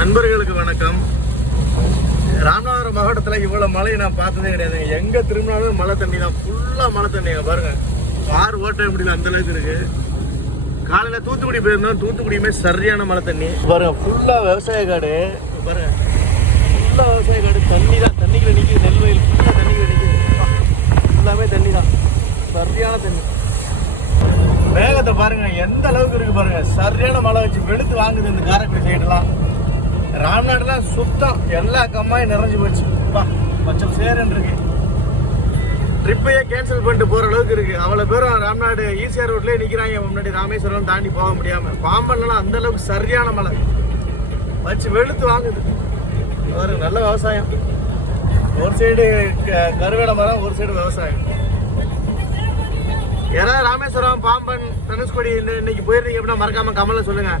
நண்பர்களுக்கு வணக்கம். ராமநாதபுரம் மாவட்டத்தில் இவ்வளோ மழையை நான் பார்த்ததே கிடையாது. எங்கே திரும்பினாலும் மழை தண்ணி தான், ஃபுல்லாக மழை தண்ணி. பாருங்க, கார் ஓட்ட முடியல, அந்த அளவுக்கு இருக்கு. காலையில் தூத்துக்குடி போயிருந்தோம், தூத்துக்குடியுமே சரியான மழை தண்ணி. பாருங்க, ஃபுல்லாக விவசாய காடு. பாருங்க, ஃபுல்லாக விவசாய காடு, தண்ணி தான், தண்ணிக்குள்ள நிற்கிது. நெல் வயல் ஃபுல்லாக தண்ணிக்குள்ள நிற்கிது. ஃபுல்லாமே தண்ணி தான், சரியான தண்ணி. வேகத்தை பாருங்க எந்த அளவுக்கு இருக்கு பாருங்க. சரியான மழை வச்சு வெளுத்து வாங்குது இந்த காரைக்குடி சைடுலாம். ராம்நாடுலாம் சுத்தம், எல்லா கம்மாயும் நிறைஞ்சு போச்சு. கொஞ்சம் சேருன்னு இருக்கு. ட்ரிப்பையே கேன்சல் பண்ணிட்டு போற அளவுக்கு இருக்கு. அவ்வளோ பேரும் ராம்நாடு ஈசிஆர் ரோட்லேயே நிற்கிறாங்க. முன்னாடி ராமேஸ்வரம் தாண்டி போக முடியாம. பாம்பன்லாம் அந்த அளவுக்கு சரியான மழை வச்சு வெளுத்து வாங்குது. ஒரு நல்ல விவசாயம். ஒரு சைடு கருவேல மரம், ஒரு சைடு விவசாயம். யாராவது ராமேஸ்வரம், பாம்பன், தனுஷ்கோடி இன்னைக்கு போயிருந்தீங்க அப்படின்னா மறக்காம கமெண்ட்ல சொல்லுங்க.